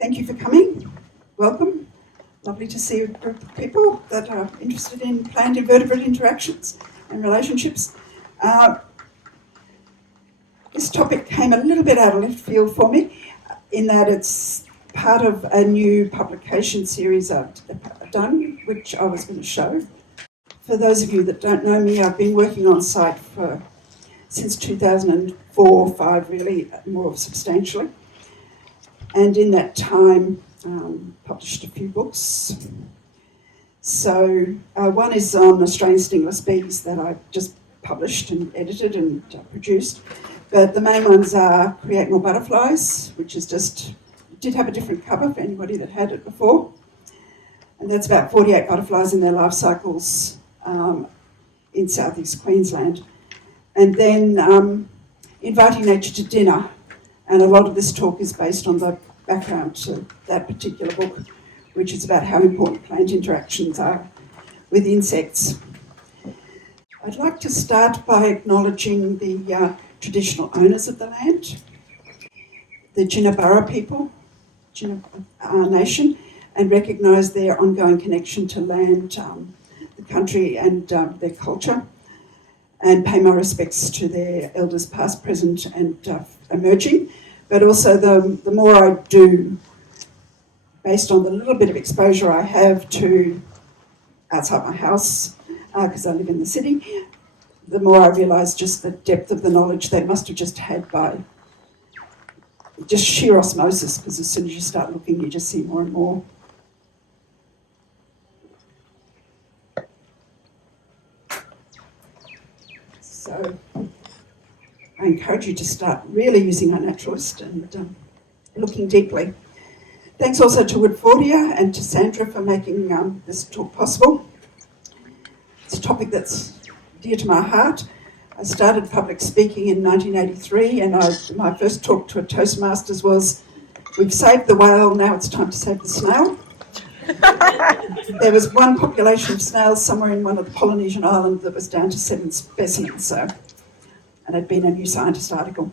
Thank you for coming. Welcome. Lovely to see a group of people that are interested in plant-invertebrate interactions and relationships. This topic came a little bit out of left field for me in that it's part of a new publication series I've done, which I was going to show. For those of you that don't know me, I've been working on site since 2004-05, really, more substantially. And in that time, published a few books. So one is on Australian stingless bees that I've just published and edited and produced. But the main ones are Create More Butterflies, which is did have a different cover for anybody that had it before. And that's about 48 butterflies in their life cycles in southeast Queensland. And then Inviting Nature to Dinner. And a lot of this talk is based on the background to that particular book, which is about how important plant interactions are with insects. I'd like to start by acknowledging the traditional owners of the land, the Jinnabara people, Nation, and recognise their ongoing connection to land, the country and their culture, and pay my respects to their elders past, present and emerging. But also the more I do, based on the little bit of exposure I have to outside my house, because I live in the city, the more I realise just the depth of the knowledge they must have just had by just sheer osmosis, because as soon as you start looking, you just see more and more. So I encourage you to start really using our naturalist and looking deeply. Thanks also to Woodfordia and to Sandra for making this talk possible. It's a topic that's dear to my heart. I started public speaking in 1983 and my first talk to a Toastmasters was, "We've saved the whale, now it's time to save the snail." There was one population of snails somewhere in one of the Polynesian islands that was down to 7 specimens, and it had been a New Scientist article.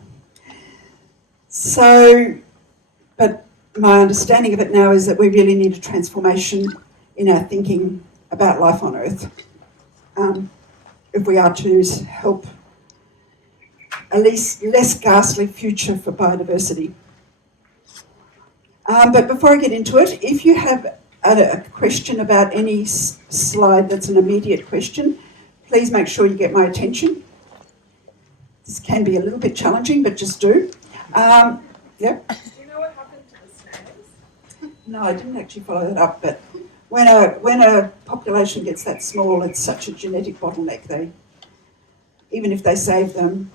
But my understanding of it now is that we really need a transformation in our thinking about life on Earth if we are to help a less ghastly future for biodiversity. But before I get into it, if you have a question about any slide that's an immediate question, please make sure you get my attention. This can be a little bit challenging, but just do. Yeah? Do you know what happened to the snails? No, I didn't actually follow that up, but when a population gets that small, it's such a genetic bottleneck. Even if they save them,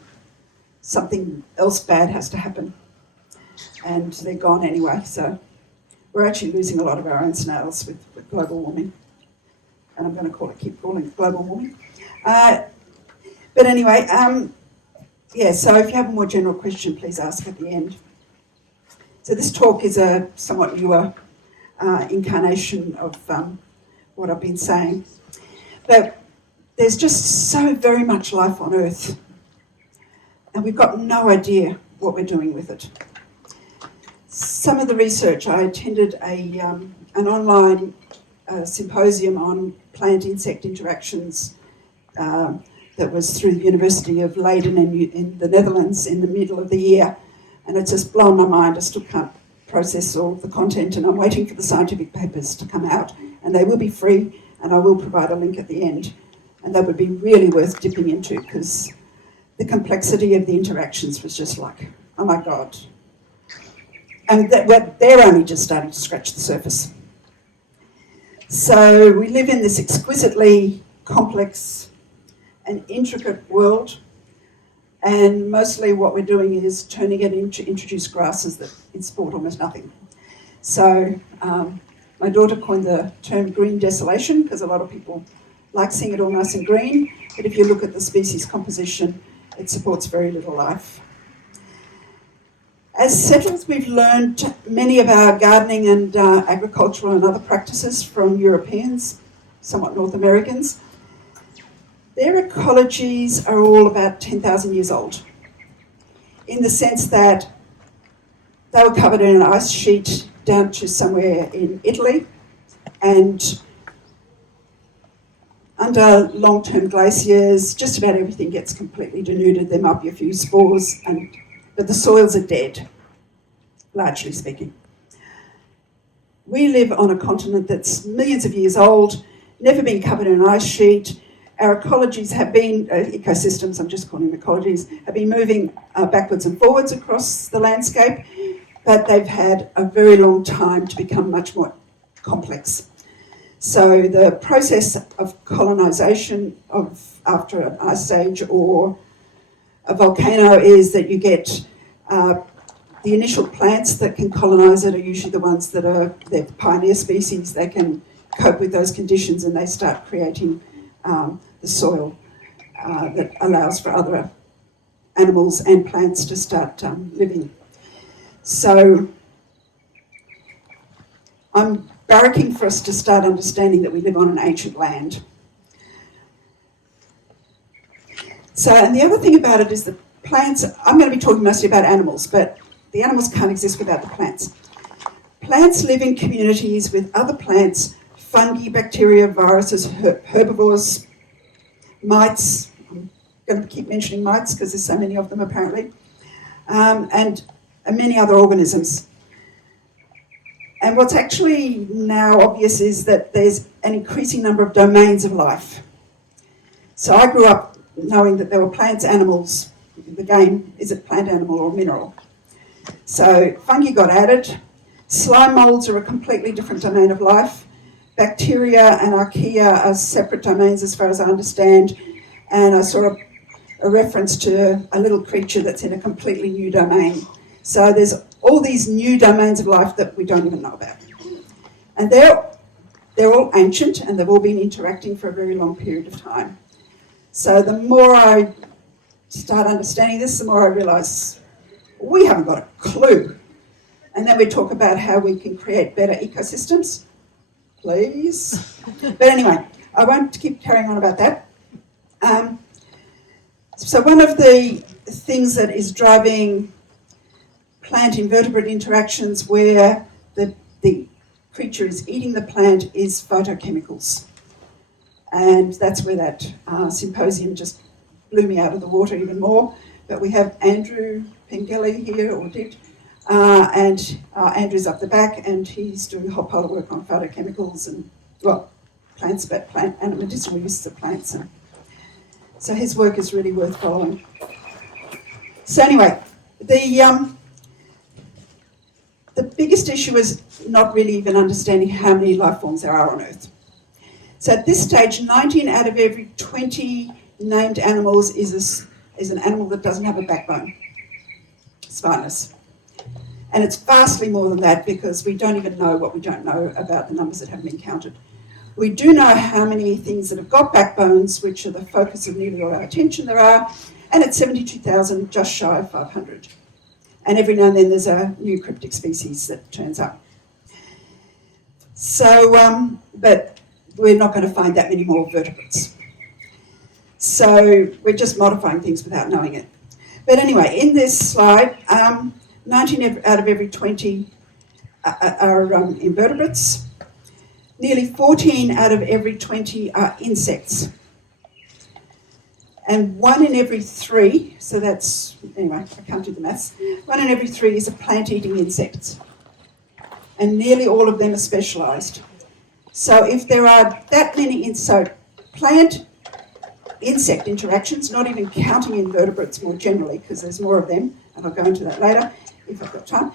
something else bad has to happen. And they're gone anyway, so we're actually losing a lot of our own snails with global warming. And I'm going to keep calling it global warming. But anyway, so if you have a more general question, please ask at the end. So this talk is a somewhat newer incarnation of what I've been saying. But there's just so very much life on Earth, and we've got no idea what we're doing with it. Some of the research, I attended an online symposium on plant-insect interactions that was through the University of Leiden in the Netherlands in the middle of the year, and it's just blown my mind. I still can't process all the content, and I'm waiting for the scientific papers to come out, and they will be free, and I will provide a link at the end, and that would be really worth dipping into, because the complexity of the interactions was just like, oh my God. And they're only just starting to scratch the surface. So we live in this exquisitely complex and intricate world, and mostly what we're doing is turning it into introduced grasses that export almost nothing. So my daughter coined the term green desolation, because a lot of people like seeing it all nice and green, but if you look at the species composition, it supports very little life. As settlers, we've learned many of our gardening and agricultural and other practices from Europeans, somewhat North Americans. Their ecologies are all about 10,000 years old, in the sense that they were covered in an ice sheet down to somewhere in Italy, and under long-term glaciers, just about everything gets completely denuded. There might be a few spores, but the soils are dead, largely speaking. We live on a continent that's millions of years old, never been covered in an ice sheet. Our ecologies have been, ecosystems, I'm just calling them ecologies, have been moving backwards and forwards across the landscape, but they've had a very long time to become much more complex. So the process of colonisation after an ice age or a volcano is that you get the initial plants that can colonise it are usually the ones that are the pioneer species. They can cope with those conditions and they start creating the soil that allows for other animals and plants to start living. So I'm barracking for us to start understanding that we live on an ancient land. So, and the other thing about it is that plants, I'm going to be talking mostly about animals, but the animals can't exist without the plants. Plants live in communities with other plants, fungi, bacteria, viruses, herbivores, mites. I'm going to keep mentioning mites because there's so many of them apparently, and many other organisms. And what's actually now obvious is that there's an increasing number of domains of life. So I grew up knowing that there were plants, animals. The game, is it plant, animal or mineral? So fungi got added. Slime molds are a completely different domain of life. Bacteria and archaea are separate domains as far as I understand. And I saw a reference to a little creature that's in a completely new domain. So there's all these new domains of life that we don't even know about. And they're all ancient and they've all been interacting for a very long period of time. So the more I start understanding this, the more I realise we haven't got a clue. And then we talk about how we can create better ecosystems, please. But anyway, I won't keep carrying on about that. So one of the things that is driving plant-invertebrate interactions where the creature is eating the plant is phytochemicals. And that's where that symposium just blew me out of the water even more. But we have Andrew Pengelly here, or did, and Andrew's up the back, and he's doing a whole pile of work on phytochemicals and, well, plants, but plant and medicinal uses of plants. And so his work is really worth following. So anyway, the biggest issue is not really even understanding how many life forms there are on Earth. So at this stage, 19 out of every 20 named animals is an animal that doesn't have a backbone, spineless. And it's vastly more than that because we don't even know what we don't know about the numbers that haven't been counted. We do know how many things that have got backbones, which are the focus of nearly all our attention there are, and it's 72,000, just shy of 500. And every now and then there's a new cryptic species that turns up. So, but we're not going to find that many more vertebrates. So we're just modifying things without knowing it. But anyway, in this slide, 19 out of every 20 are invertebrates. Nearly 14 out of every 20 are insects. And 1 in every 3, so that's, anyway, I can't do the maths, 1 in every 3 is a plant-eating insect. And nearly all of them are specialised. So if there are that many, plant-insect interactions, not even counting invertebrates more generally, because there's more of them, and I'll go into that later if I've got time,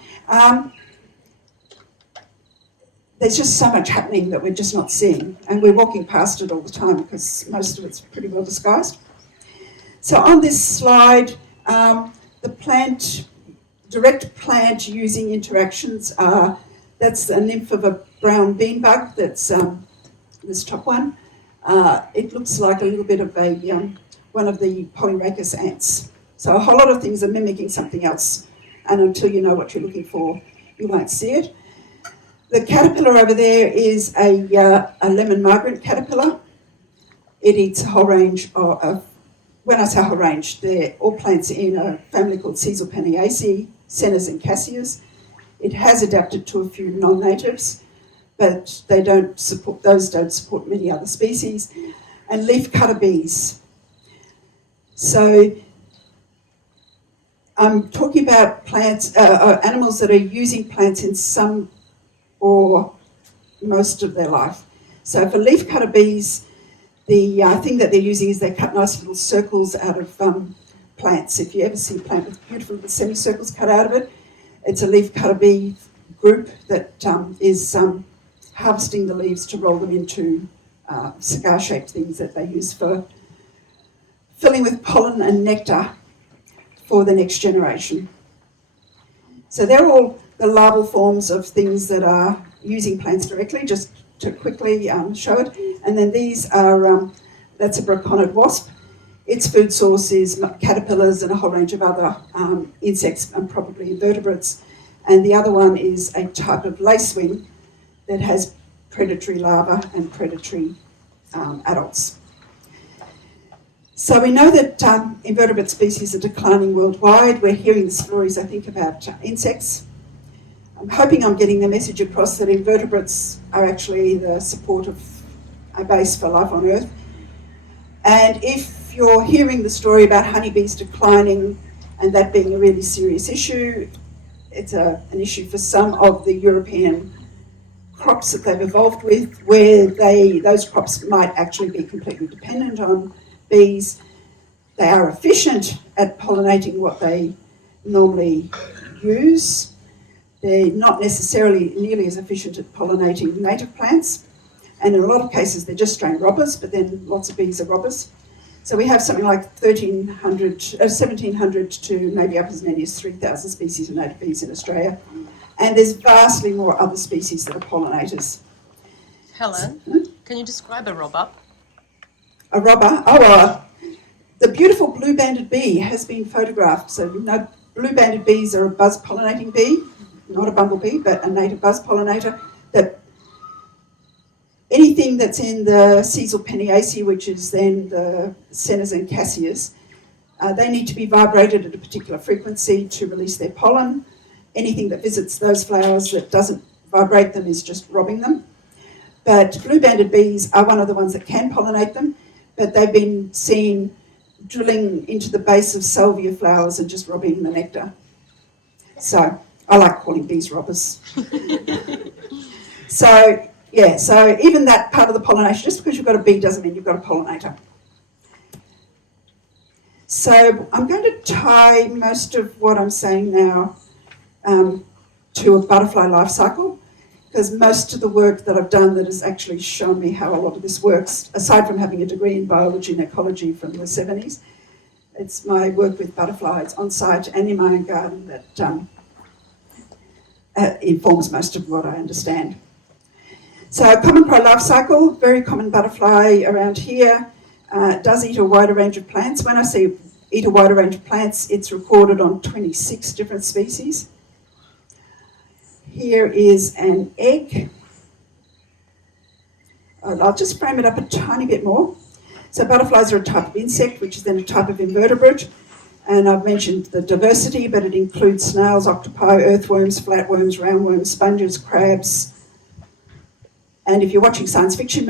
there's just so much happening that we're just not seeing, and we're walking past it all the time because most of it's pretty well disguised. So on this slide, the direct plant using interactions are, that's a nymph of a brown bean bug, that's this top one. It looks like a little bit of a one of the Polyrhacus ants. So a whole lot of things are mimicking something else, and until you know what you're looking for, you won't see it. The caterpillar over there is a lemon migrant caterpillar. It eats a whole range of when I say whole range, they're all plants in a family called Caesalpaniaceae, Senas and Cassias. It has adapted to a few non-natives, but those don't support many other species. And leaf-cutter bees. So I'm talking about plants, animals that are using plants in some or most of their life. So for leaf-cutter bees, the thing that they're using is they cut nice little circles out of plants. If you ever see a plant with beautiful little semicircles cut out of it, it's a leaf-cutter bee group that is harvesting the leaves to roll them into cigar-shaped things that they use for filling with pollen and nectar for the next generation. So they're all the larval forms of things that are using plants directly, just to quickly show it. And then these are, that's a braconid wasp. Its food source is caterpillars and a whole range of other insects and probably invertebrates. And the other one is a type of lacewing that has predatory larvae and predatory adults. So we know that invertebrate species are declining worldwide. We're hearing the stories, I think, about insects. I'm hoping I'm getting the message across that invertebrates are actually the support of a base for life on Earth. And if you're hearing the story about honeybees declining and that being a really serious issue, it's an issue for some of the European crops that they've evolved with, where those crops might actually be completely dependent on bees. They are efficient at pollinating what they normally use. They're not necessarily nearly as efficient at pollinating native plants. And in a lot of cases, they're just strain robbers, but then lots of bees are robbers. So we have something like 1,700 to maybe up as many as 3,000 species of native bees in Australia. And there's vastly more other species that are pollinators. Helen, can you describe a robber? A robber? The beautiful blue-banded bee has been photographed. So we know blue-banded bees are a buzz-pollinating bee, not a bumblebee, but a native buzz-pollinator. That anything that's in the Caesar Penniaceae, which is then the Sennas and Cassias, they need to be vibrated at a particular frequency to release their pollen. Anything that visits those flowers that doesn't vibrate them is just robbing them. But blue-banded bees are one of the ones that can pollinate them, but they've been seen drilling into the base of salvia flowers and just robbing the nectar. So I like calling bees robbers. So even that part of the pollination, just because you've got a bee doesn't mean you've got a pollinator. So I'm going to tie most of what I'm saying now to a butterfly life cycle, because most of the work that I've done that has actually shown me how a lot of this works, aside from having a degree in biology and ecology from the 70s, it's my work with butterflies on site and in my own garden that informs most of what I understand. So a common pro-life cycle, very common butterfly around here, does eat a wider range of plants. When I say eat a wider range of plants, it's recorded on 26 different species. Here is an egg. I'll just frame it up a tiny bit more. So butterflies are a type of insect, which is then a type of invertebrate. And I've mentioned the diversity, but it includes snails, octopi, earthworms, flatworms, roundworms, sponges, crabs. And if you're watching science fiction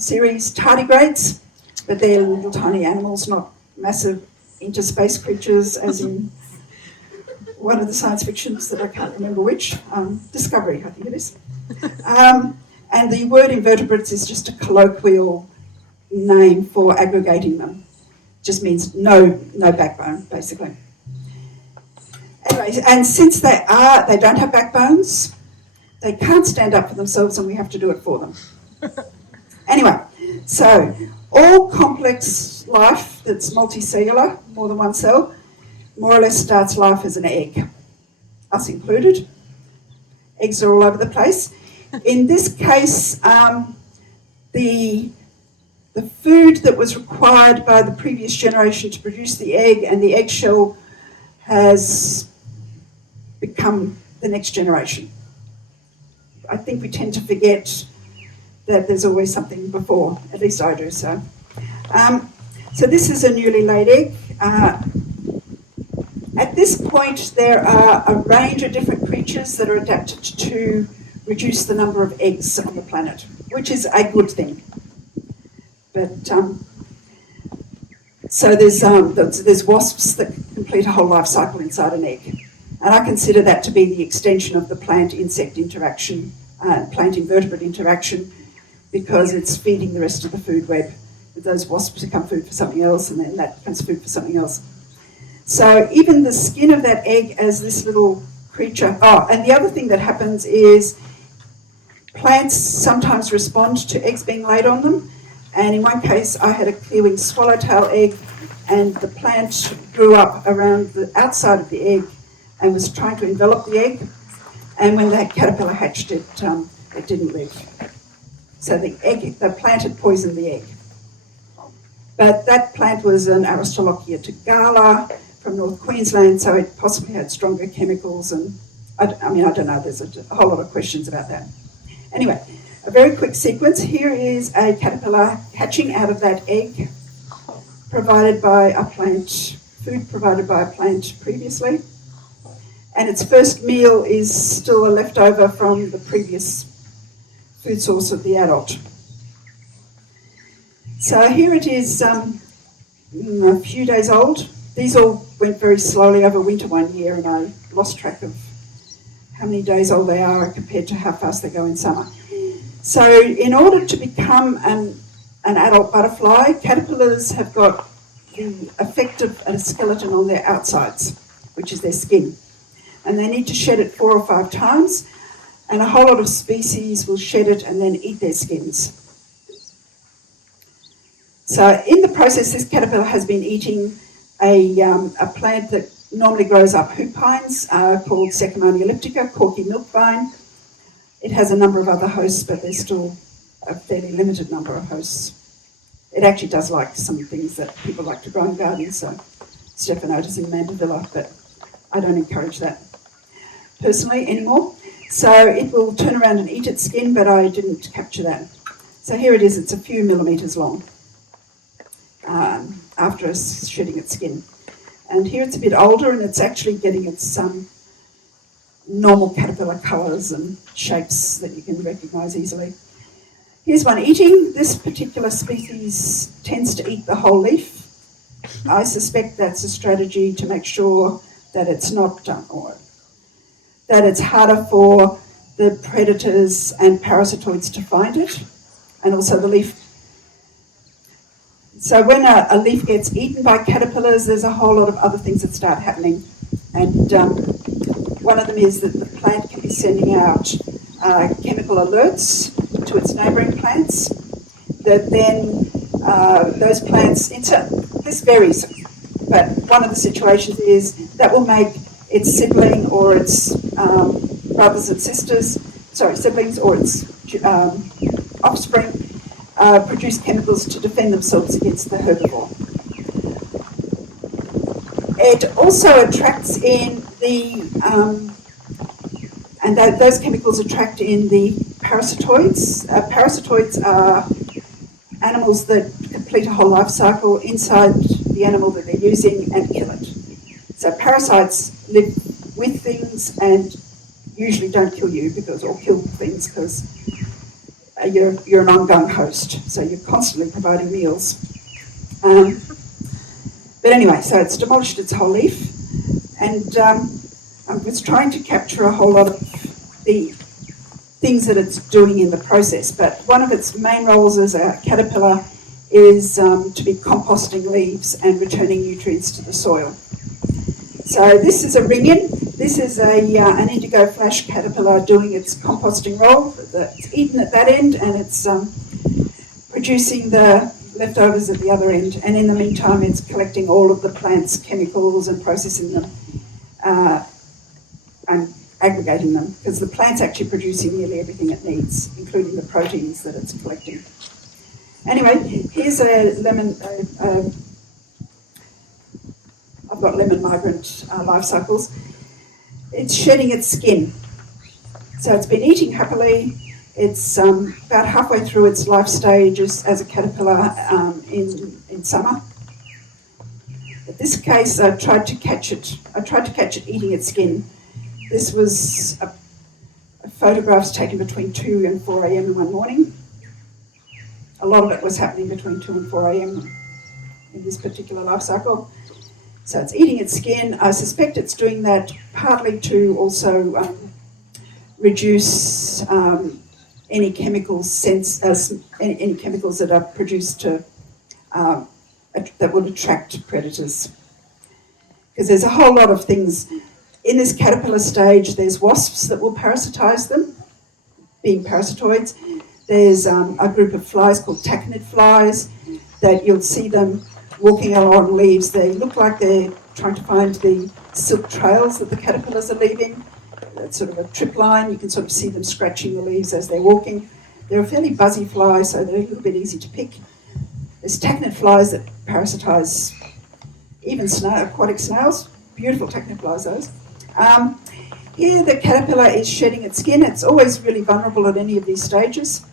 series, tardigrades, but they're little tiny animals, not massive interspace creatures, as in one of the science fictions that I can't remember which, Discovery, I think it is. And the word invertebrates is just a colloquial name for aggregating them. Just means no backbone, basically. Anyway, and since they don't have backbones, they can't stand up for themselves, and we have to do it for them. Anyway, so all complex life that's multicellular, more than one cell, more or less starts life as an egg, us included. Eggs are all over the place. In this case, the food that was required by the previous generation to produce the egg and the eggshell has become the next generation. I think we tend to forget that there's always something before, at least I do so. So this is a newly laid egg. At this point, there are a range of different creatures that are adapted to reduce the number of eggs on the planet, which is a good thing. But so there's wasps that complete a whole life cycle inside an egg. And I consider that to be the extension of the plant-insect interaction, plant-invertebrate interaction, because it's feeding the rest of the food web. Those wasps become food for something else, and then that becomes food for something else. So even the skin of that egg as this little creature... Oh, and the other thing that happens is plants sometimes respond to eggs being laid on them. And in one case, I had a clear-winged swallowtail egg, and the plant grew up around the outside of the egg and was trying to envelop the egg. And when the caterpillar hatched it, it didn't live. So the plant had poisoned the egg. But that plant was an Aristolochia tegala from North Queensland, so it possibly had stronger chemicals. And I don't know, there's a whole lot of questions about that. Anyway, a very quick sequence. Here is a caterpillar hatching out of that egg, provided by a plant, food provided by a plant previously. And its first meal is still a leftover from the previous food source of the adult. So here it is, a few days old. These all went very slowly over winter one year, and I lost track of how many days old they are compared to how fast they go in summer. So in order to become an adult butterfly, caterpillars have got the effect of a skeleton on their outsides, which is their skin. And they need to shed it 4 or 5 times, and a whole lot of species will shed it and then eat their skins. So in the process, this caterpillar has been eating a plant that normally grows up hoop pines called Secamonia elliptica, corky milkvine. It has a number of other hosts, but there's still a fairly limited number of hosts. It actually does like some things that people like to grow in gardens, so Stephanotis in Mandevilla, but I don't encourage that personally anymore. So it will turn around and eat its skin, but I didn't capture that. So here it is, it's a few millimetres long after it's shedding its skin. And here it's a bit older, and it's actually getting its normal caterpillar colours and shapes that you can recognise easily. Here's one eating. This particular species tends to eat the whole leaf. I suspect that's a strategy to make sure that it's not or that it's harder for the predators and parasitoids to find it, and also the leaf. So when a leaf gets eaten by caterpillars, there's a whole lot of other things that start happening. And one of them is that the plant can be sending out chemical alerts to its neighbouring plants, that then those plants, this varies, but one of the situations is that will make its sibling or its brothers and sisters, siblings or its offspring produce chemicals to defend themselves against the herbivore. It also attracts in those chemicals attract in the parasitoids. Parasitoids are animals that complete a whole life cycle inside the animal that they're using and kill it. So parasites live with things and usually don't kill you or kill things because you're an ongoing host, so you're constantly providing meals. But anyway, so it's demolished its whole leaf, and I was trying to capture a whole lot of the things that it's doing in the process, but one of its main roles as a caterpillar is to be composting leaves and returning nutrients to the soil. So this is a ringian. This is an indigo flash caterpillar doing its composting role. It's eaten at that end, and it's producing the leftovers at the other end. And in the meantime, it's collecting all of the plant's chemicals and processing them and aggregating them, because the plant's actually producing nearly everything it needs, including the proteins that it's collecting. Anyway, here's a lemon. I've got lemon migrant life cycles. It's shedding its skin. So it's been eating happily. It's about halfway through its life stage as a caterpillar in summer. In this case, I tried to catch it. I tried to catch it eating its skin. This was photographs taken between 2 and 4 a.m. in one morning. A lot of it was happening between 2 and 4 a.m. in this particular life cycle. So it's eating its skin. I suspect it's doing that partly to also reduce any chemicals any chemicals that are produced to that would attract predators. Because there's a whole lot of things in this caterpillar stage. There's wasps that will parasitize them, being parasitoids. There's a group of flies called tachinid flies that you'll see them walking along leaves. They look like they're trying to find the silk trails that the caterpillars are leaving. That's sort of a trip line. You can sort of see them scratching the leaves as they're walking. They're a fairly buzzy fly, so they're a little bit easy to pick. There's tachinid flies that parasitize even aquatic snails. Beautiful tachinid flies, those. Here the caterpillar is shedding its skin. It's always really vulnerable at any of these stages.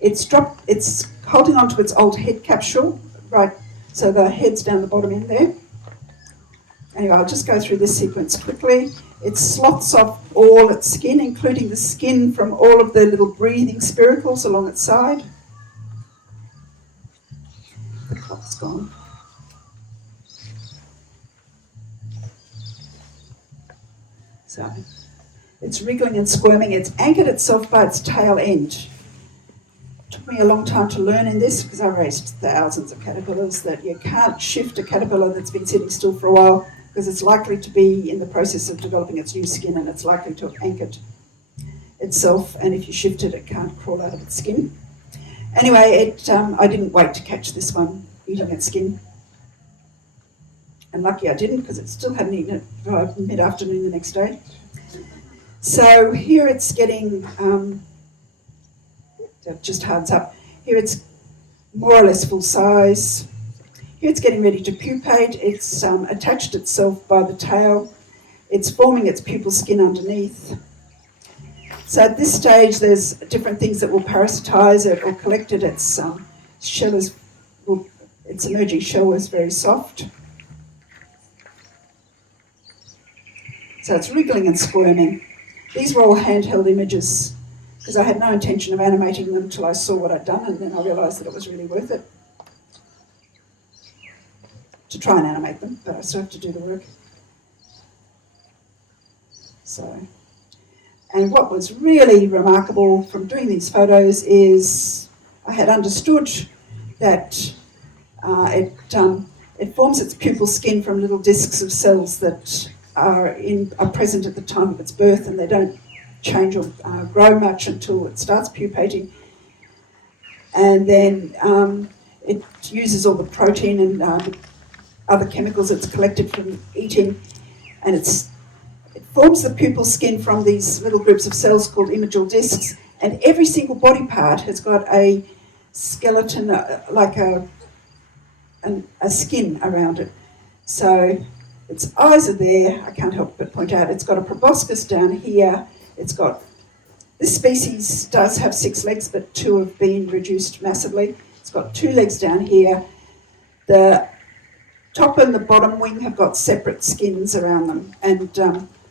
It's holding onto its old head capsule, right, so the head's down the bottom end there. Anyway, I'll just go through this sequence quickly. It sloths off all its skin, including the skin from all of the little breathing spiracles along its side. The clock's gone. So it's wriggling and squirming. It's anchored itself by its tail end. It took me a long time to learn in this because I raised thousands of caterpillars that you can't shift a caterpillar that's been sitting still for a while because it's likely to be in the process of developing its new skin and it's likely to have anchored itself, and if you shift it, it can't crawl out of its skin. Anyway, I didn't wait to catch this one eating its skin. And lucky I didn't, because it still hadn't eaten it by mid-afternoon the next day. So here it's getting, that just hards up. Here it's more or less full size. Here it's getting ready to pupate. It's attached itself by the tail. It's forming its pupal skin underneath. So at this stage, there's different things that will parasitize it or collect it. Its shell its emerging shell is very soft. So it's wriggling and squirming. These were all handheld images because I had no intention of animating them until I saw what I'd done, and then I realised that it was really worth it to try and animate them, but I still have to do the work. So, and what was really remarkable from doing these photos is I had understood that it forms its pupal skin from little discs of cells that are present at the time of its birth, and they don't change or grow much until it starts pupating. And then it uses all the protein and other chemicals it's collected from eating, and it forms the pupal skin from these little groups of cells called imagal discs, and every single body part has got a skeleton, like a skin around it. So its eyes are there. I can't help but point out it's got a proboscis down here. This species does have 6 legs, but 2 have been reduced massively. It's got 2 legs down here. The top and the bottom wing have got separate skins around them, and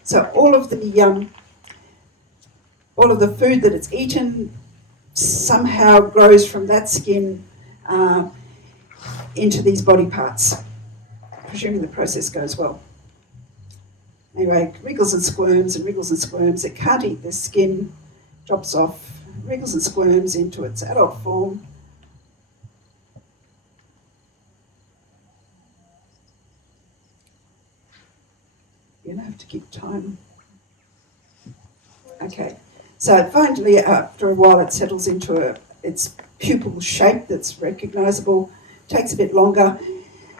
so all of the food that it's eaten somehow grows from that skin into these body parts, presuming the process goes well. Anyway, wriggles and squirms and wriggles and squirms. It can't eat the skin, drops off, wriggles and squirms into its adult form. You're going to have to keep time. Okay, so finally, after a while, it settles into its pupal shape that's recognisable. Takes a bit longer.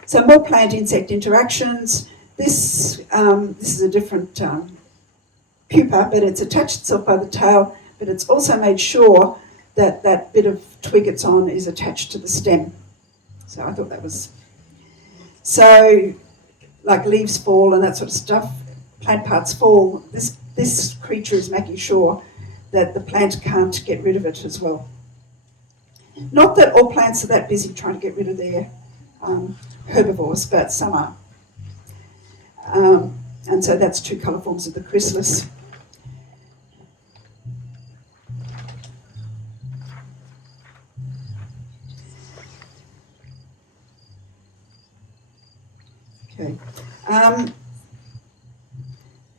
So more plant-insect interactions. This is a different pupa, but it's attached itself by the tail, but it's also made sure that that bit of twig it's on is attached to the stem. So I thought that was... So, like leaves fall and that sort of stuff, plant parts fall, this creature is making sure that the plant can't get rid of it as well. Not that all plants are that busy trying to get rid of their herbivores, but some are. And so that's two colour forms of the chrysalis. Okay.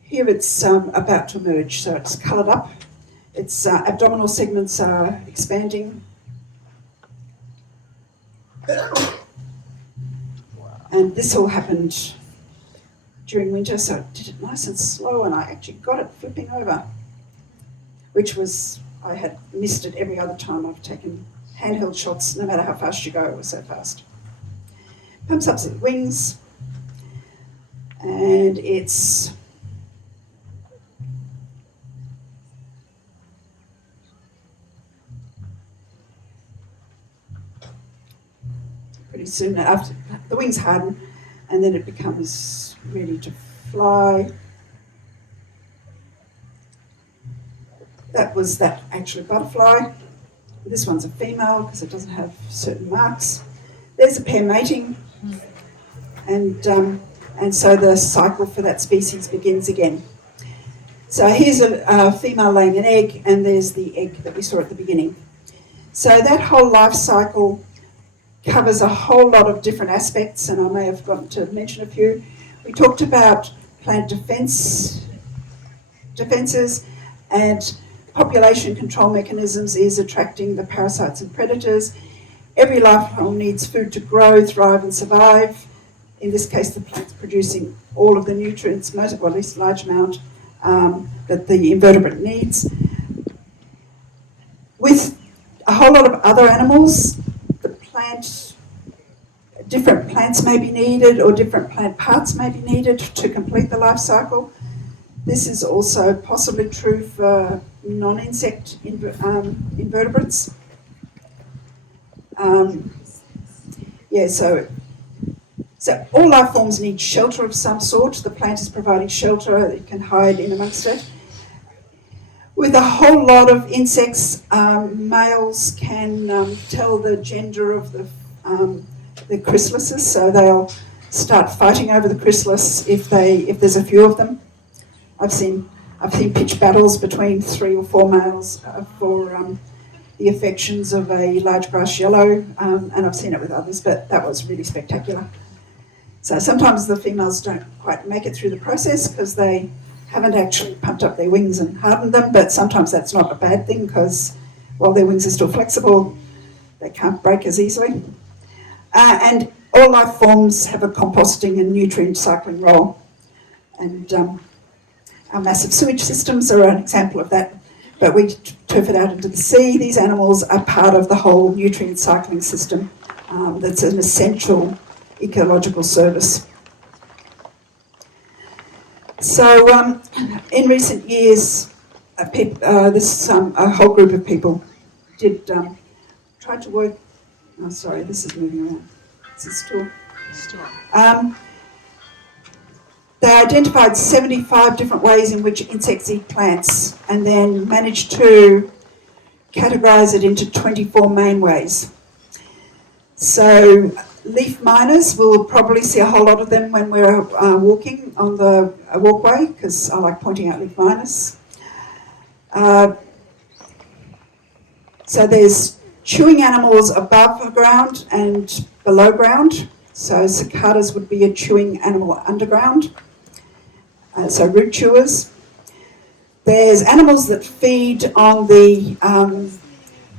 Here it's about to emerge, so it's coloured up. Its abdominal segments are expanding. And this all happened during winter, so I did it nice and slow, and I actually got it flipping over, which was, I had missed it every other time I've taken handheld shots. No matter how fast you go, it was so fast. Pumps up its wings, and it's pretty soon after the wings harden, and then it becomes ready to fly. That was that actual butterfly. This one's a female because it doesn't have certain marks. There's a pair mating, and so the cycle for that species begins again. So here's a female laying an egg, and there's the egg that we saw at the beginning. So that whole life cycle covers a whole lot of different aspects, and I may have forgotten to mention a few. We talked about plant defences, and population control mechanisms is attracting the parasites and predators. Every life form needs food to grow, thrive and survive. In this case, the plant's producing all of the nutrients, or at least a large amount, that the invertebrate needs. With a whole lot of other animals, different plants may be needed, or different plant parts may be needed to complete the life cycle. This is also possibly true for non-insect invertebrates. So all life forms need shelter of some sort. The plant is providing shelter, it can hide in amongst it. With a whole lot of insects, males can tell the gender of the chrysalises, so they'll start fighting over the chrysalis if there's a few of them. I've seen pitched battles between 3 or 4 males for the affections of a large grass yellow, and I've seen it with others, but that was really spectacular. So sometimes the females don't quite make it through the process because they haven't actually pumped up their wings and hardened them, but sometimes that's not a bad thing because while their wings are still flexible, they can't break as easily. And all life forms have a composting and nutrient cycling role. And our massive sewage systems are an example of that, but we turf it out into the sea. These animals are part of the whole nutrient cycling system. That's an essential ecological service. So in recent years, a whole group of people tried to work. Oh, sorry, this is moving around. Is this still? They identified 75 different ways in which insects eat plants, and then managed to categorise it into 24 main ways. So leaf miners, we'll probably see a whole lot of them when we're walking on the walkway, because I like pointing out leaf miners. So there's chewing animals above ground and below ground. So cicadas would be a chewing animal underground. So root chewers. There's animals that feed on the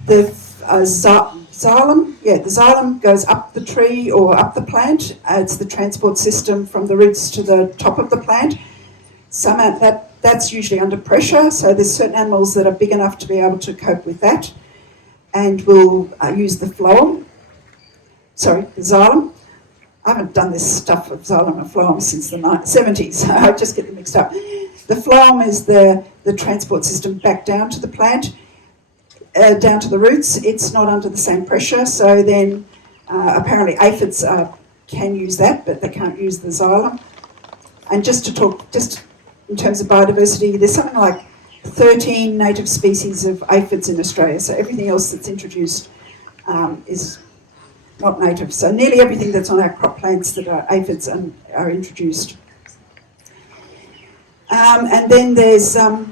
xylem. Yeah, the xylem goes up the tree or up the plant. It's the transport system from the roots to the top of the plant. That's usually under pressure. So there's certain animals that are big enough to be able to cope with that, and will use the phloem. Sorry, the xylem. I haven't done this stuff of xylem and phloem since the 70s, so I just get them mixed up. The phloem is the transport system back down to the plant, down to the roots. It's not under the same pressure, so then apparently aphids can use that, but they can't use the xylem. And just in terms of biodiversity, there's something like 13 native species of aphids in Australia, so everything else that's introduced is not native. So nearly everything that's on our crop plants that are aphids are introduced. And then there's, so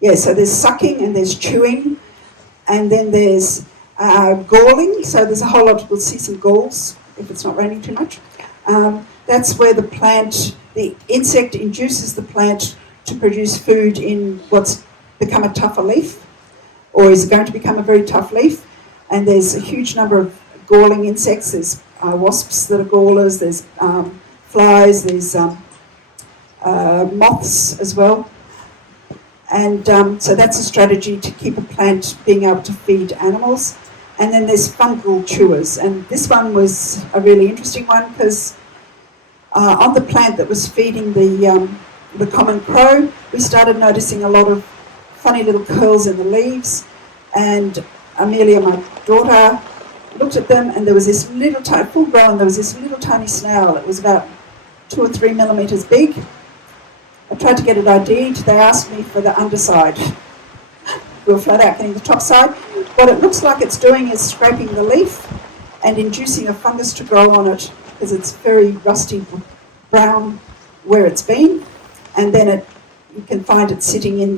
there's sucking and there's chewing, and then there's galling. So there's a whole lot, we'll see some galls if it's not raining too much. That's where the insect induces the plant to produce food in what's become a tougher leaf, or is going to become a very tough leaf. And there's a huge number of galling insects. There's wasps that are gallers, there's flies, there's moths as well. And so that's a strategy to keep a plant being able to feed animals. And then there's fungal chewers. And this one was a really interesting one because on the plant that was feeding the common crow, we started noticing a lot of funny little curls in the leaves. And Amelia, my daughter, looked at them, and there was this little tiny, full grown, there was this little tiny snail. It was about 2 or 3 millimetres big. I tried to get it ID'd. They asked me for the underside. We were flat out getting the top side. What it looks like it's doing is scraping the leaf and inducing a fungus to grow on it because it's very rusty brown where it's been, and then you can find it sitting in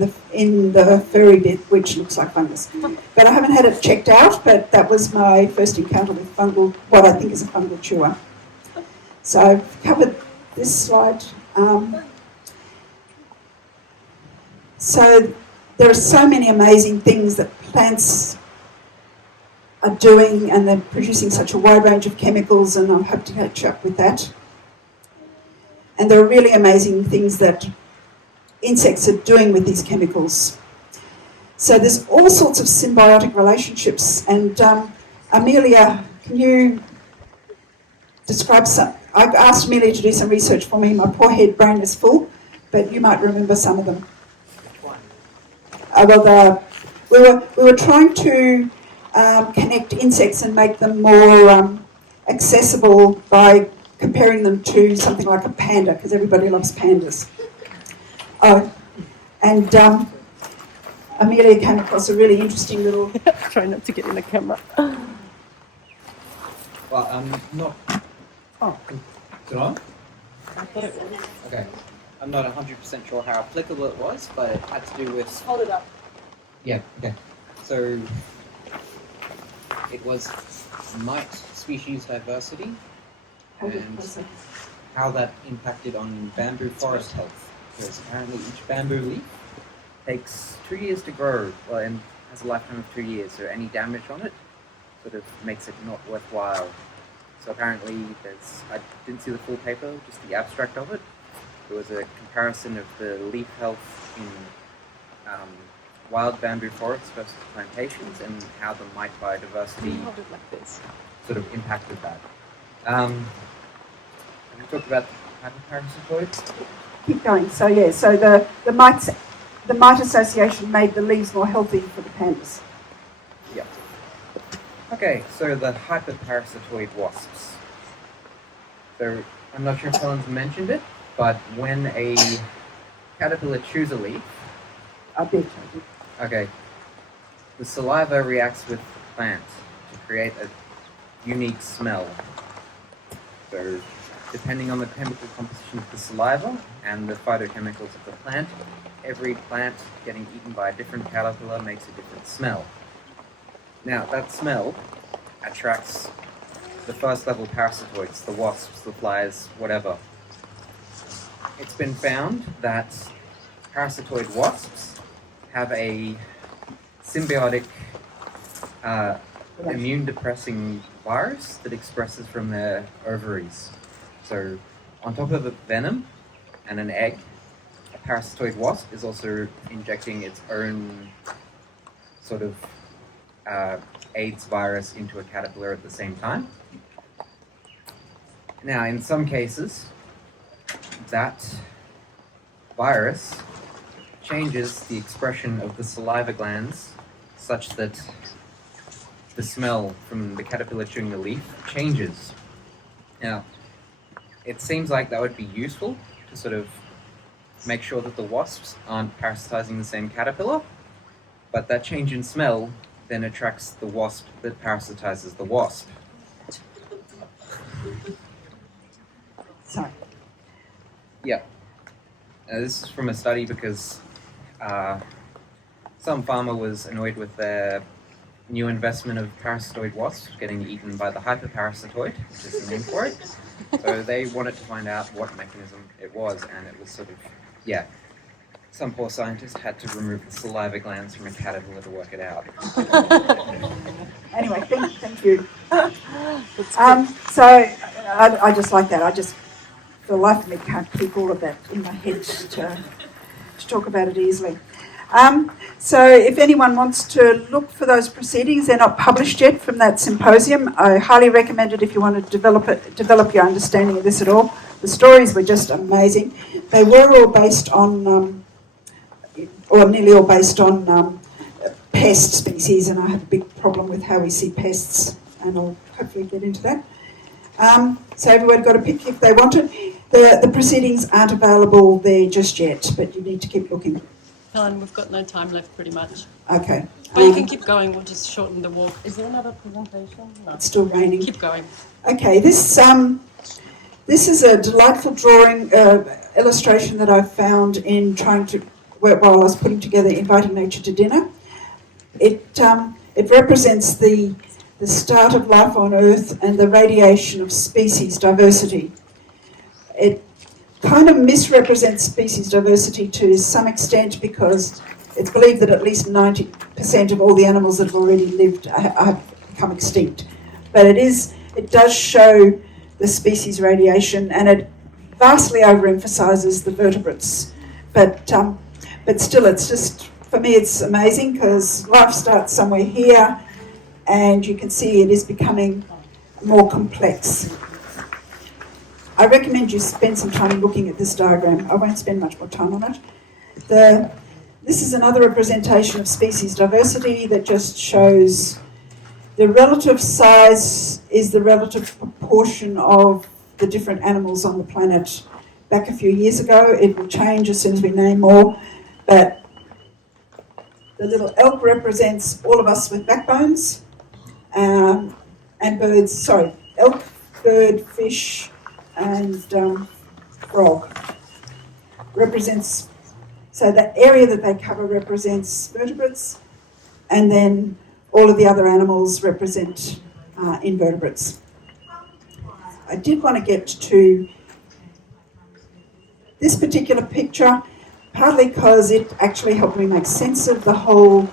the furry bit, which looks like fungus. But I haven't had it checked out, but that was my first encounter with what I think is a fungal chewer. So I've covered this slide. So there are so many amazing things that plants are doing, and they're producing such a wide range of chemicals, and I hope to catch up with that. And there are really amazing things that insects are doing with these chemicals. So there's all sorts of symbiotic relationships. And Amelia, can you describe some? I've asked Amelia to do some research for me. My poor head brain is full, but you might remember some of them. We were trying to connect insects and make them more accessible by comparing them to something like a panda, because everybody loves pandas. And Amelia came across a really interesting little... Try not to get in the camera. Well, I'm not... Oh. Is it on? Okay. I'm not 100% sure how applicable it was, but it had to do with... Hold it up. Yeah, okay. So, it was mite species diversity and how that impacted on bamboo forest health. Because apparently each bamboo leaf takes 2 years to grow, well, and has a lifetime of 2 years, so any damage on it sort of makes it not worthwhile. So apparently I didn't see the full paper, just the abstract of it. There was a comparison of the leaf health in wild bamboo forests versus plantations and how the mite biodiversity sort of impacted that. Have we talked about hyperparasitoids? Keep going. So yeah, so the mite association made the leaves more healthy for the pandas. Yeah. Okay, so the hyperparasitoid wasps. So I'm not sure if Helen's mentioned it, but when a caterpillar chews a leaf, I bet. okay, the saliva reacts with the plant to create a unique smell. So depending on the chemical composition of the saliva and the phytochemicals of the plant, every plant getting eaten by a different caterpillar makes a different smell. Now, that smell attracts the first level parasitoids, the wasps, the flies, whatever. It's been found that parasitoid wasps have a symbiotic immune-depressing virus that expresses from their ovaries. So, on top of a venom and an egg, a parasitoid wasp is also injecting its own sort of AIDS virus into a caterpillar at the same time. Now, in some cases, that virus changes the expression of the saliva glands such that the smell from the caterpillar chewing the leaf changes. Now, it seems like that would be useful to sort of make sure that the wasps aren't parasitizing the same caterpillar, but that change in smell then attracts the wasp that parasitizes the wasp. Sorry. Yeah. This is from a study because some farmer was annoyed with their new investment of parasitoid wasps getting eaten by the hyperparasitoid, which is the name for it. So they wanted to find out what mechanism it was, and it was sort of, yeah, some poor scientist had to remove the saliva glands from a caterpillar to work it out. Anyway, thank you. So I just like that. I just, for the life of me, can't keep all of that in my head to talk about it easily. So if anyone wants to look for those proceedings, they're not published yet from that symposium. I highly recommend it if you want to develop your understanding of this at all. The stories were just amazing. They were all based on, or nearly all based on pest species, and I have a big problem with how we see pests, and I'll hopefully get into that. So everyone got a pick if they want it. The proceedings aren't available there just yet, but you need to keep looking. Helen, we've got no time left pretty much. Okay. But you can keep going, we'll just shorten the walk. Is there another presentation? No. It's still raining. Keep going. Okay, this is a delightful drawing, illustration that I found in trying to work while I was putting together Inviting Nature to Dinner. It represents the start of life on Earth and the radiation of species diversity. It kind of misrepresents species diversity to some extent because it's believed that at least 90% of all the animals that have already lived have become extinct. But it does show the species radiation, and it vastly overemphasises the vertebrates. But still, it's just, for me, it's amazing because life starts somewhere here, and you can see it is becoming more complex. I recommend you spend some time looking at this diagram. I won't spend much more time on it. This is another representation of species diversity that just shows the relative size is the relative proportion of the different animals on the planet. Back a few years ago, it will change as soon as we name more, but the little elk represents all of us with backbones, and birds, elk, bird, fish, and frog represents, so the area that they cover represents vertebrates, and then all of the other animals represent invertebrates. I did want to get to this particular picture, partly because it actually helped me make sense of the whole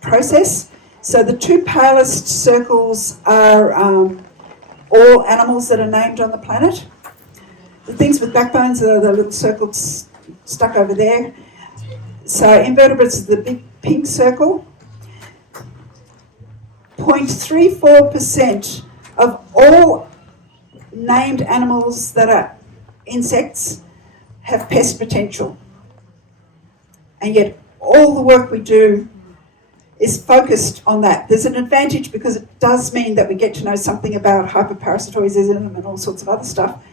process. So the two palest circles are all animals that are named on the planet. The things with backbones are the little circles stuck over there. So invertebrates is the big pink circle. 0.34% of all named animals that are insects have pest potential. And yet all the work we do is focused on that. There's an advantage because it does mean that we get to know something about hyperparasitoism and all sorts of other stuff.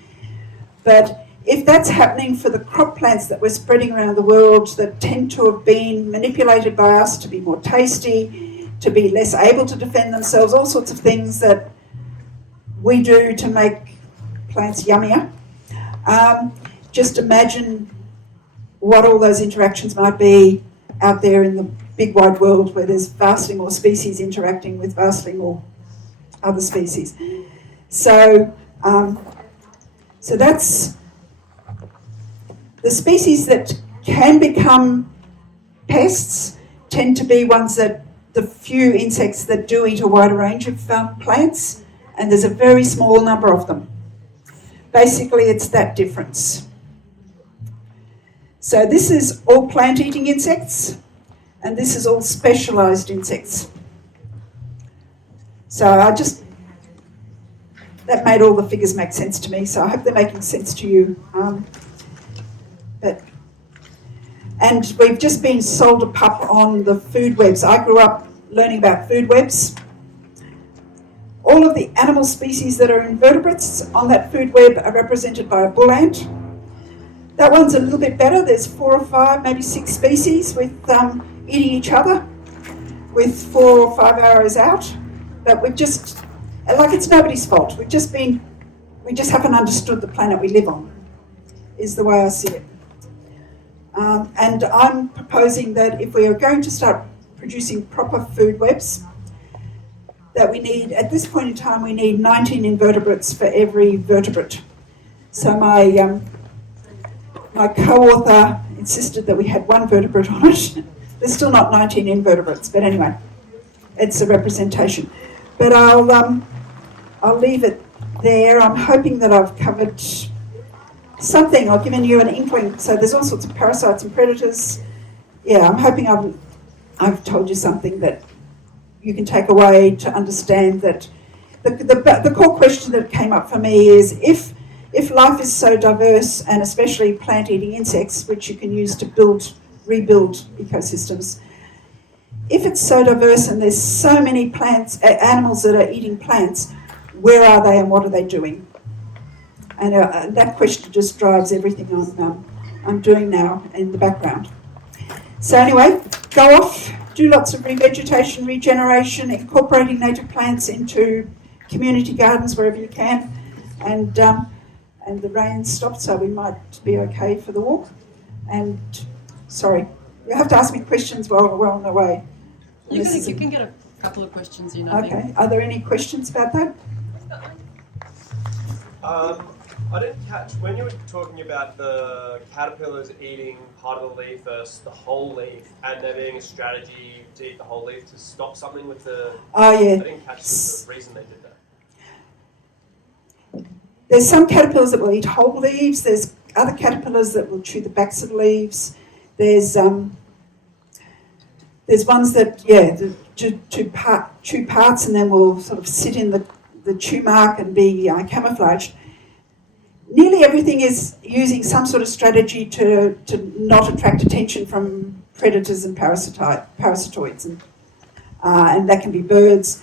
But if that's happening for the crop plants that we're spreading around the world that tend to have been manipulated by us to be more tasty, to be less able to defend themselves, all sorts of things that we do to make plants yummier, just imagine what all those interactions might be out there in the big wide world where there's vastly more species interacting with vastly more other species. So that's the species that can become pests tend to be ones that the few insects that do eat a wider range of plants, and there's a very small number of them. Basically, it's that difference. So this is all plant-eating insects, and this is all specialised insects. So that made all the figures make sense to me, so I hope they're making sense to you. And we've just been sold a pup on the food webs. I grew up learning about food webs. All of the animal species that are invertebrates on that food web are represented by a bull ant. That one's a little bit better. There's 4 or 5, maybe 6 species with eating each other with 4 or 5 arrows out. But we've just, like, it's nobody's fault. We just haven't understood the planet we live on, is the way I see it. And I'm proposing that if we are going to start producing proper food webs, that we need, at this point in time, we need 19 invertebrates for every vertebrate. So my co-author insisted that we had 1 vertebrate on it. There's still not 19 invertebrates, but anyway, it's a representation. But I'll leave it there. I'm hoping that I've covered something. I've given you an inkling. So there's all sorts of parasites and predators. Yeah, I'm hoping I've told you something that you can take away to understand that the core question that came up for me is if life is so diverse, and especially plant-eating insects, which you can use to rebuild ecosystems, if it's so diverse and there's so many animals that are eating plants, where are they and what are they doing? And that question just drives everything I'm doing now in the background. So anyway, go off, do lots of revegetation, regeneration, incorporating native plants into community gardens wherever you can, and the rain stopped, so we might be okay for the walk. And sorry, you have to ask me questions while we're on the way. You can get a couple of questions in, I think. Okay, are there any questions about that? I didn't catch, when you were talking about the caterpillars eating part of the leaf versus the whole leaf, and there being a strategy to eat the whole leaf to stop something with the... Oh, yeah. I didn't catch the reason they did that. There's some caterpillars that will eat whole leaves. There's other caterpillars that will chew the backs of leaves. There's ones that, chew parts and then will sort of sit in the chew mark and be camouflaged. Nearly everything is using some sort of strategy to not attract attention from predators and parasitoids, and that can be birds.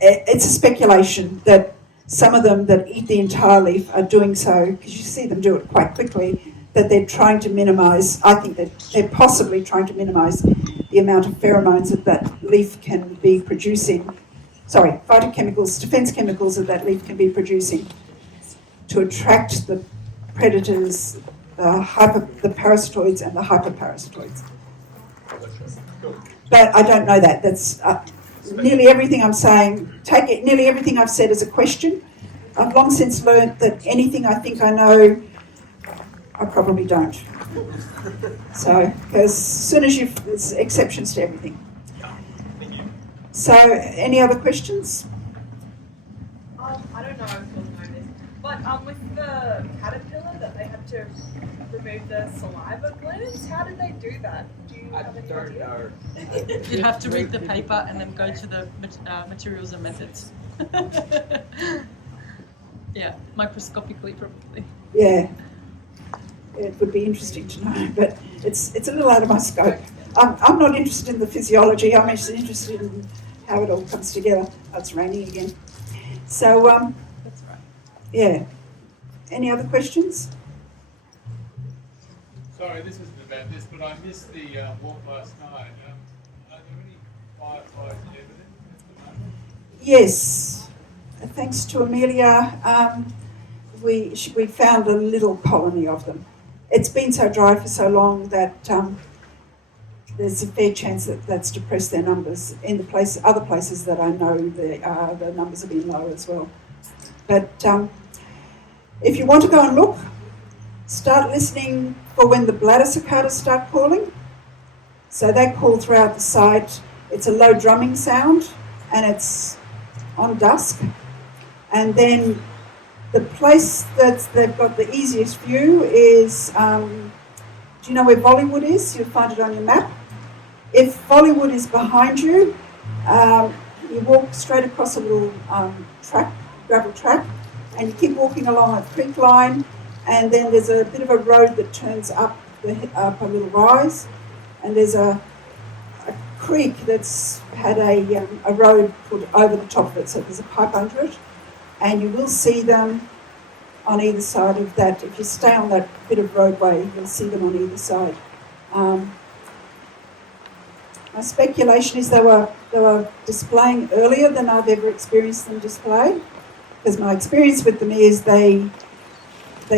It's a speculation that some of them that eat the entire leaf are doing so, because you see them do it quite quickly, that they're trying to minimise, I think that they're possibly trying to minimise the amount of pheromones that leaf can be producing. Sorry, phytochemicals, defence chemicals that leaf can be producing to attract the predators, the parasitoids and the hyperparasitoids. But I don't know that. That's nearly everything I'm saying. Nearly everything I've said as a question. I've long since learnt that anything I think I know, I probably don't. So, because as soon as there's exceptions to everything. So, any other questions? I don't know if you'll know this, but with the caterpillar that they had to remove the saliva glands, how did they do that? Do you have any idea? You'd have to read the paper and then go to the materials and methods. Yeah, microscopically probably. Yeah. It would be interesting to know, but it's a little out of my scope. I'm not interested in the physiology. I'm actually interested in how it all comes together. Oh, it's raining again. So, That's right. yeah. Any other questions? Sorry, this isn't about this, but I missed the walk last night. Are there any fireflies evident at the moment? Yes. Thanks to Amelia, we found a little colony of them. It's been so dry for so long that there's a fair chance that that's depressed their numbers. In other places that I know, the numbers have been low as well. But if you want to go and look, start listening for when the bladder cicadas start calling. So they call throughout the site. It's a low drumming sound, and it's on dusk. And then the place that they've got the easiest view is, do you know where Bollywood is? You'll find it on your map. If Bollywood is behind you, you walk straight across a little gravel track, and you keep walking along a creek line, and then there's a bit of a road that turns up a little rise, and there's a creek that's had a road put over the top of it, so there's a pipe under it, and you will see them on either side of that. If you stay on that bit of roadway, you'll see them on either side. My speculation is they were displaying earlier than I've ever experienced them displayed, because my experience with them is they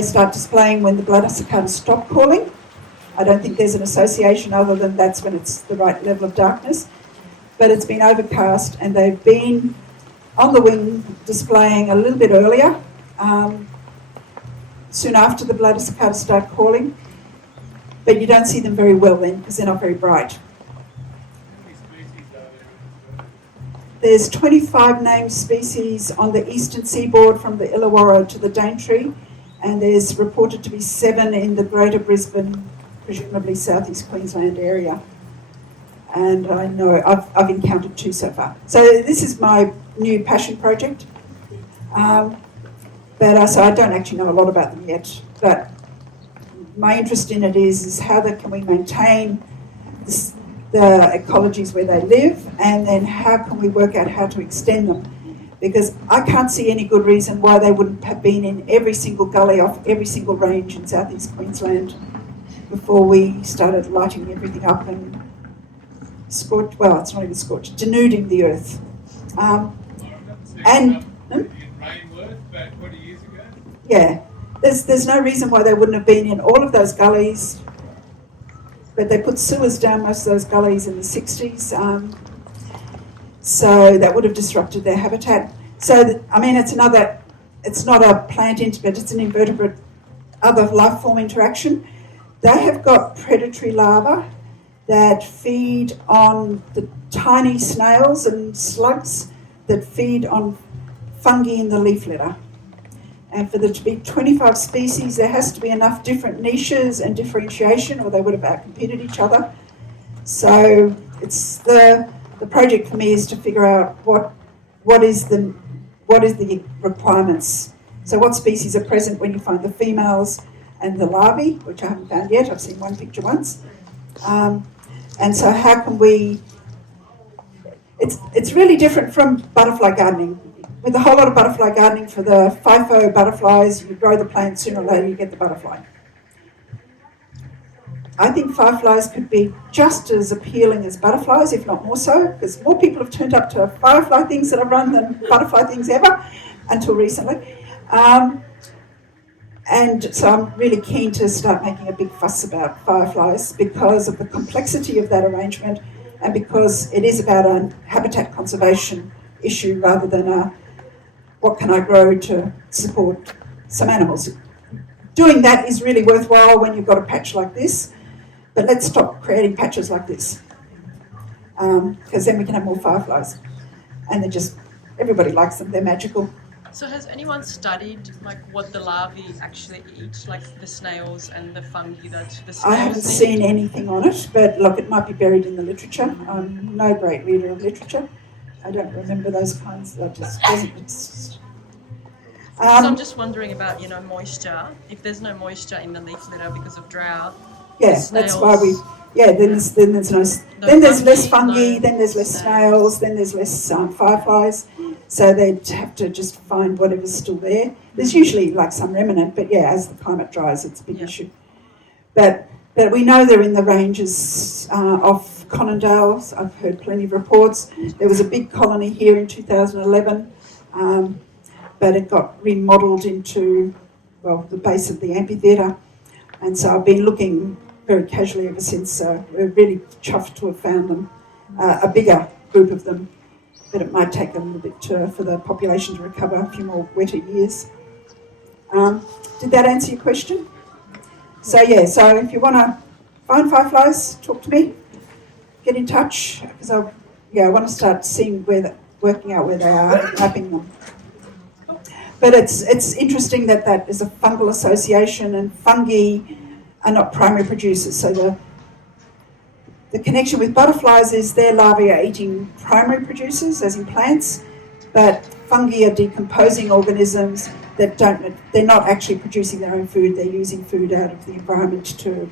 start displaying when the bladder cicadas stop calling. I don't think there's an association other than that's when it's the right level of darkness. But it's been overcast and they've been on the wing displaying a little bit earlier, soon after the bladder cicadas start calling. But you don't see them very well then because they're not very bright. How many species are there? There's 25 named species on the eastern seaboard from the Illawarra to the Daintree, and there's reported to be 7 in the Greater Brisbane, presumably southeast Queensland area. And I know I've encountered 2 so far. So this is my new passion project. So I don't actually know a lot about them yet. But my interest in it is how can we maintain the ecologies where they live, and then how can we work out how to extend them. Because I can't see any good reason why they wouldn't have been in every single gully off every single range in southeast Queensland before we started lighting everything up and it's not even scorched, denuding the earth. In Rainworth about 20 years ago? Yeah, there's no reason why they wouldn't have been in all of those gullies, but they put sewers down most of those gullies in the 60s, so that would have disrupted their habitat. So, it's not a plant-invertebrate, it's an invertebrate, other life form interaction. They have got predatory larvae that feed on the tiny snails and slugs that feed on fungi in the leaf litter. And for there to be 25 species, there has to be enough different niches and differentiation, or they would have outcompeted each other. So it's the project for me is to figure out what is the requirements. So what species are present when you find the females and the larvae, which I haven't found yet. I've seen one picture once. And so how can we... It's really different from butterfly gardening. With a whole lot of butterfly gardening for the FIFO butterflies, you grow the plant, sooner or later you get the butterfly. I think fireflies could be just as appealing as butterflies, if not more so, because more people have turned up to firefly things that I've run than butterfly things ever, until recently. And so I'm really keen to start making a big fuss about fireflies because of the complexity of that arrangement and because it is about a habitat conservation issue rather than a what can I grow to support some animals. Doing that is really worthwhile when you've got a patch like this, but let's stop creating patches like this because then we can have more fireflies. And everybody likes them, they're magical. So has anyone studied what the larvae actually eat, like the snails and the fungi that the snails I haven't seen anything on it, but look, it might be buried in the literature. I'm no great reader of literature. I don't remember those kinds. That just doesn't. So I'm just wondering about moisture. If there's no moisture in the leaf litter because of drought, yeah, that's why we. Yeah, then there's less fungi, then there's less snails, then there's less fireflies. So they'd have to just find whatever's still there. There's usually some remnant, but yeah, as the climate dries, it's a big issue. But we know they're in the ranges off Conondale. I've heard plenty of reports. There was a big colony here in 2011, but it got remodelled into, the base of the amphitheatre. And so I've been looking very casually ever since. So we're really chuffed to have found them, a bigger group of them. But it might take a little bit for the population to recover, a few more wetter years. Did that answer your question? So if you want to find fireflies, talk to me. Get in touch, because I want to start seeing working out where they are and mapping them. But it's interesting that is a fungal association, and fungi are not primary producers. So the connection with butterflies is their larvae are eating primary producers, as in plants, but fungi are decomposing organisms they're not actually producing their own food, they're using food out of the environment to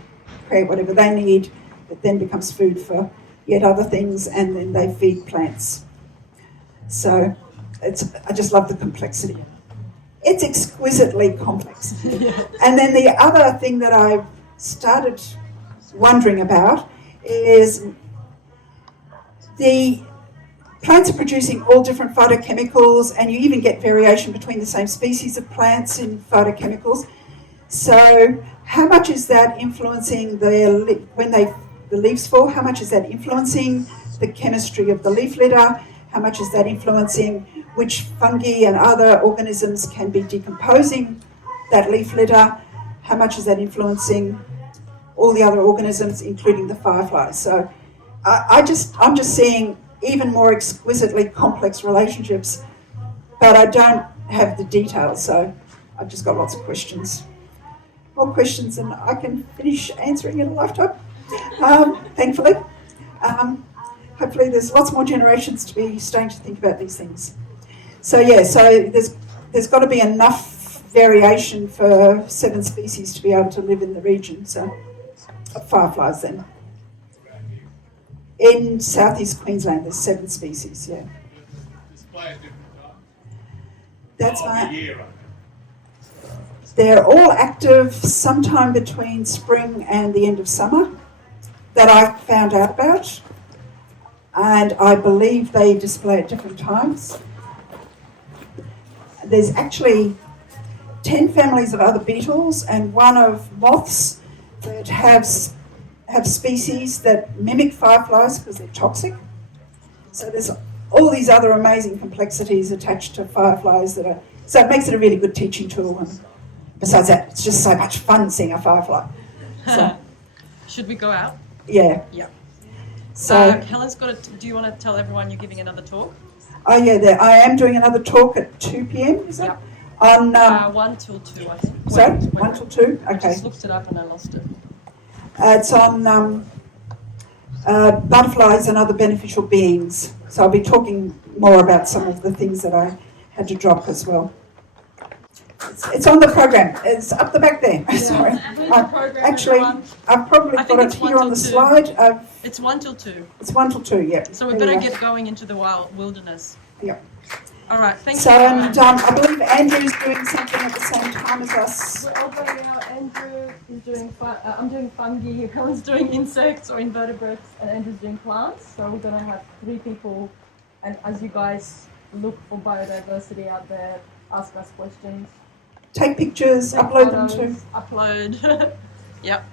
create whatever they need, that then becomes food for yet other things, and then they feed plants. So I just love the complexity. It's exquisitely complex. And then the other thing that I've started wondering about is The plants are producing all different phytochemicals, and you even get variation between the same species of plants in phytochemicals. So how much is that influencing the leaves fall? How much is that influencing the chemistry of the leaf litter? How much is that influencing which fungi and other organisms can be decomposing that leaf litter? How much is that influencing all the other organisms, including the fireflies? So I'm just seeing even more exquisitely complex relationships, but I don't have the details, so I've just got lots of questions. More questions than I can finish answering in a lifetime, thankfully. Hopefully there's lots more generations to be starting to think about these things. So yeah, so there's got to be enough variation for 7 species to be able to live in the region, so fireflies then. In southeast Queensland, there's 7 species, yeah. Display at different times. That's The right. year, I think. They're all active sometime between spring and the end of summer that I found out about. And I believe they display at different times. There's actually 10 families of other beetles and 1 of moths that have species that mimic fireflies because they're toxic. So there's all these other amazing complexities attached to fireflies so it makes it a really good teaching tool. And besides that, it's just so much fun seeing a firefly. So, Should we go out? yeah. Yeah. So, Helen's got do you want to tell everyone you're giving another talk? oh yeah, I am doing another talk at 2 p.m. Is it? Yeah. On 1 till 2, I think. sorry, Wait. 1 till 2. I Okay. just looked it up and I lost it. It's on butterflies and other beneficial beings. So I'll be talking more about some of the things that I had to drop as well. It's on the program. It's up the back there. Sorry. Actually, I've probably I think got it's it 1 here on till the 2. slide. It's 1 till 2. It's 1 till 2, yeah. So we There better go. get going into the wilderness. Yeah. All right, thank So, you. and I believe Andrew's doing something at the same time as us. We're all going out. Andrew is doing I'm doing fungi, Helen's doing insects or invertebrates, and Andrew's doing plants. So we're going to have 3 people. And as you guys look for biodiversity out there, ask us questions. Take pictures, Take upload them photos, to. Upload. Yep.